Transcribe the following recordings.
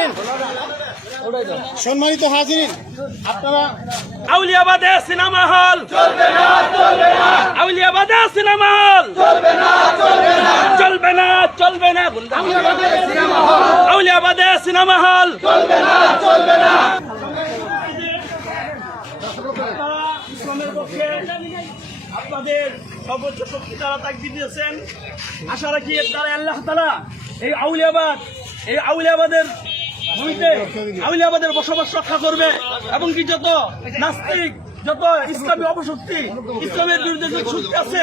হাজিরিন, সম্মানিত হাজিরিন, আপনারা আউলিয়াবাদে সিনেমা হল চলবে না, চলবে না। আউলিয়াবাদে সিনেমা হল চলবে না, চলবে না, চলবে না, চলবে না। আউলিয়াবাদে সিনেমা হল চলবে না, চলবে না। ইসলামের পক্ষে আপনাদের সর্বোচ্চ শক্তি তারা তাকবীর দিয়েছেন। আশা রাখি এর দ্বারা আল্লাহ তাআলা এই আউলিয়াবাদের ভূমিতে আউলিয়াবাদের বসবাস রক্ষা করবে এবং কি যত নাস্তিক, যত ইসলামী অপশক্তি, ইসলামের বিরুদ্ধে যত শক্তি আছে,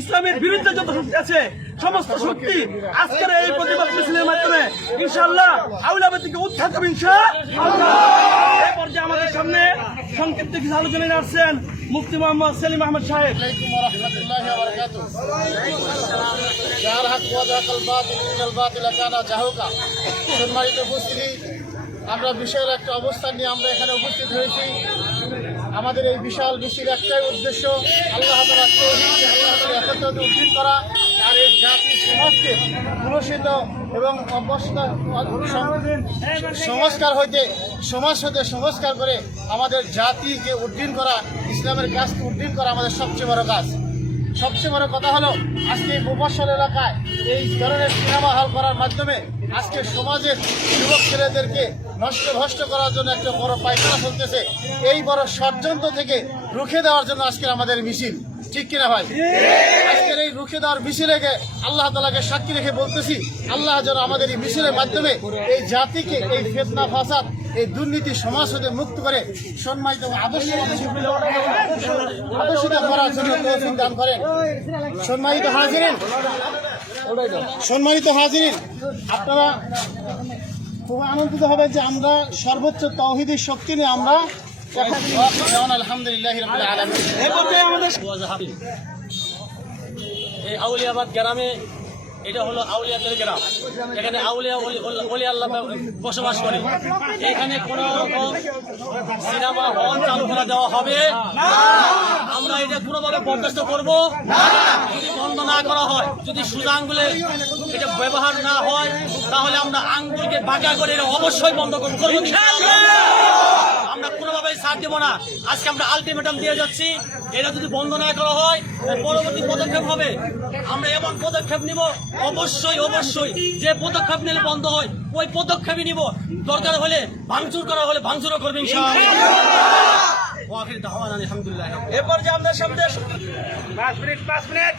ইসলামের বিরুদ্ধে যত শক্তি আছে, সমস্ত শক্তি আজকের এই প্রতিবাদ মিছিলের মাধ্যমে ইনশাআল্লাহ আউলিয়াবাদ থেকে উদ্ধার করবে ইনশাআল্লাহ। এই পর্যায়ে আমাদের সামনে সংক্ষিপ্ত কিছু আলোচনা আসছেন মুফতি মোহাম্মদ সেলিম আহমদ সাহেব। সম্মানিত উপস্থিতি, আমরা বিশাল একটা অবস্থান নিয়ে আমরা এখানে উপস্থিত হয়েছি। আমাদের এই বিশাল মিছিল একটাই উদ্দেশ্য, আল্লাহ তাআলার তৌহিদকে, আল্লাহ তাআলার একত্রকে উদ্ধার করা আর এই জাতি সমাজকে পুরস্কৃত এবং সংস্কার হইতে সমাজ হতে সংস্কার করে আমাদের জাতিকে উদ্ধার করা, ইসলামের কাজকে উদ্ধার করা আমাদের সবচেয়ে বড় কাজ। সবচেয়ে বড় কথা হলো আজকে মুফাসসল এলাকায় এই ধরনের সিনেমা হল করার মাধ্যমে আজকে সমাজের যুবক ছেলেদেরকে নষ্ট করার জন্য একটা বড় পায়খানা চলতেছে। এই বড় ষড়যন্ত্র থেকে রুখে দেওয়ার জন্য আজকের আমাদের মিছিল, ঠিক কিনা ভাই? আজকের এই রুখে দেওয়ার মিছিলকে আল্লাহ তাআলাকে সাক্ষী রেখে বলতেছি, আল্লাহ যেন আমাদের এই মিছিলের মাধ্যমে এই জাতিকে এই ফিতনা ফাসাদ, এই দুর্নীতি সমাজ হতে মুক্ত করে সম্মানিত আদর্শিত করার জন্য তৌফিক দান করেন। সম্মানিত হাজিরিন, আপনারা খুব আনন্দিত হবে যে আমরা সর্বোচ্চ তাওহীদি শক্তি নিয়ে আমরা আলহামদুলিল্লাহ রাব্বিল আলামিন। এই আউলিয়াবাদ গ্রামে, এটা হলো আউলিয়াদের গ্রাম। এখানে আউলিয়া ওলি আল্লাহ বসবাস করে। এখানে কোন রকম সিনেমা হল চালু করে দেওয়া হবে না। আমরা এটা কোনোভাবে বরদাস্ত করবো না। যদি বন্ধ না করা হয়, যদি সোজা আঙ্গুলে এটা ব্যবহার না হয়, তাহলে আমরা আঙ্গুলকে বাঁকা করে এটা অবশ্যই বন্ধ করবো। আমরা কোনোভাবেই ছাড় দেবো না। আজকে আমরা আলটিমেটাম দিয়ে যাচ্ছি, এটা যদি বন্ধ না করা হয় পরবর্তী পদক্ষেপ হবে। আমরা এমন পদক্ষেপ নিব, অবশ্যই যে পদক্ষেপ নিলে বন্ধ হয় ওই পদক্ষেপই নিব। দরকার হলে ভাঙচুর করা হলে ভাঙচুরও করবে ইনশাআল্লাহ। আলহামদুলিল্লাহ। এরপর যে আমাদের সামনে 5 মিনিট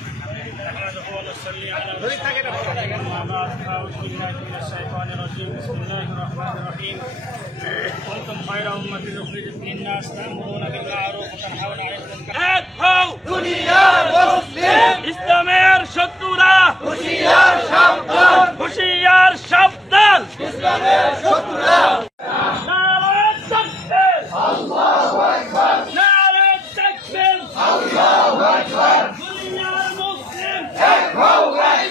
كنتم خير أمة أخرجت للناس تأمرون بالمعروف وتنهون عن المنكر